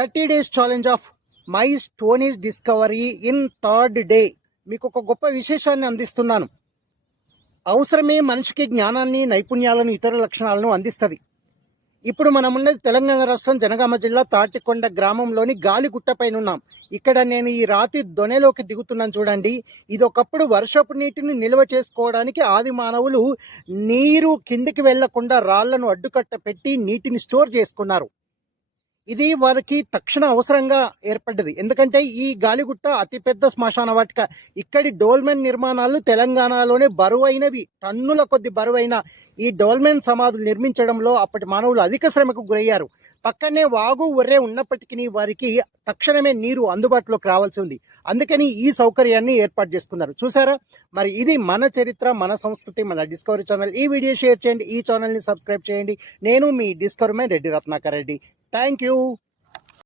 30 days challenge of my stone age discovery in third day. మీకు ఒక గొప్ప విశేషాన్ని అందిస్తున్నాను. అవసరమే మనిషికి జ్ఞానాన్ని, నైపుణ్యాలను, ఇతర లక్షణాలను అందిస్తుంది. ఇప్పుడు మనం ఉన్నది తెలంగాణ రాష్ట్రం జనగామ జిల్లా తాటికొండ గ్రామంలోని గాలిగుట్ట పైన ఉన్నాం. ఇక్కడ నేను ఈ రాతి దొనెలోకి దిగుతున్నాను చూడండి. ఇది ఒకప్పుడు వర్షపు నీటిని నిల్వ చేసుకోవడానికి ఆది మానవులు నీరు కిందికి వెళ్లకుండా రాళ్లను అడ్డుకట్ట పెట్టి నీటిని స్టోర్ చేసుకున్నారు. ఇది వారికి తక్షణ అవసరంగా ఏర్పడ్డది. ఎందుకంటే ఈ గాలిగుట్ట అతిపెద్ద శ్మశాన వాటిక. ఇక్కడి డోల్మెన్ నిర్మాణాలు తెలంగాణలోనే బరువైనవి. టన్నుల కొద్ది బరువైన ఈ డోల్మెన్ సమాధులు నిర్మించడంలో అప్పటి మానవులు అధిక శ్రమకు గురయ్యారు. పక్కనే వాగు ఒర్రే ఉన్నప్పటికీ వారికి తక్షణమే నీరు అందుబాటులోకి రావాల్సి ఉంది. అందుకని ఈ సౌకర్యాన్ని ఏర్పాటు చేసుకున్నారు. చూసారా? మరి ఇది మన చరిత్ర, మన సంస్కృతి, మన డిస్కవరీ ఛానల్. ఈ వీడియో షేర్ చేయండి, ఈ ఛానల్ని సబ్స్క్రైబ్ చేయండి. నేను మీ discovery man Reddy Ratnakar Reddy. Thank you.